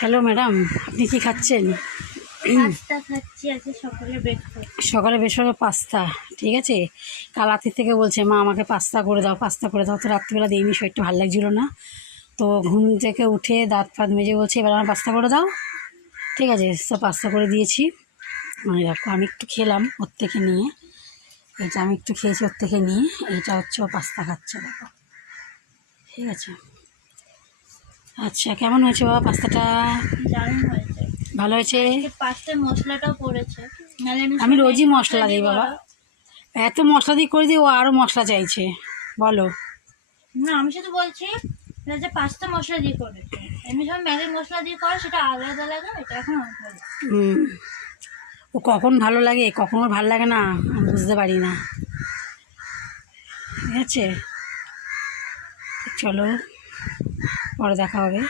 Hello madam, আপনি কি খাচ্ছেন? পাস্তা খাচ্ছি আজকে সকালে ব্রেকফাস্ট। সকালে বেসরকারি পাস্তা, ঠিক আছে। কাল রাত্রি থেকে বলছে মা আমাকে পাস্তা করে দাও, পাস্তা করে দাও। তো রাত্রিবেলা দিইনি, শরীরটা ভালো লাগছিলো না। তো ঘুম থেকে উঠে দাঁত ফাত মেজে বলছে এবার আমার পাস্তা করে দাও। ঠিক আছে, তো পাস্তা করে দিয়েছি। দেখো আমি একটু খেলাম ওর থেকে নিয়ে, এটা আমি একটু খেয়েছি ওর থেকে নিয়ে। এটা হচ্ছে ও পাস্তা খাচ্ছে, দেখো। ঠিক আছে, আচ্ছা কেমন হয়েছে বাবা পাস্তাটা? দারুণ হয়েছে। ভালো হয়েছে? আজকে পাস্তার মশলাটাও পড়েছে, নাহলে আমি শুধু রোজই একটু মশলা দিই বাবা। করো। এত মশলা দিয়ে করে দিই, ও আরও মশলা চাইছে। বলো। না, আমি শুধু বলছি যে পাস্তা মশলা দিয়ে করেছে। এমনি সব ম্যাগি মশলা দিয়ে করে সেটা আলাদা লাগে, এটা এখন অনেক ভালো। ও কখন ভালো লাগে কখন ওর ভালো লাগে না আমি বুঝতে পারি না। ঠিক আছে, চলো পরে দেখা হবে।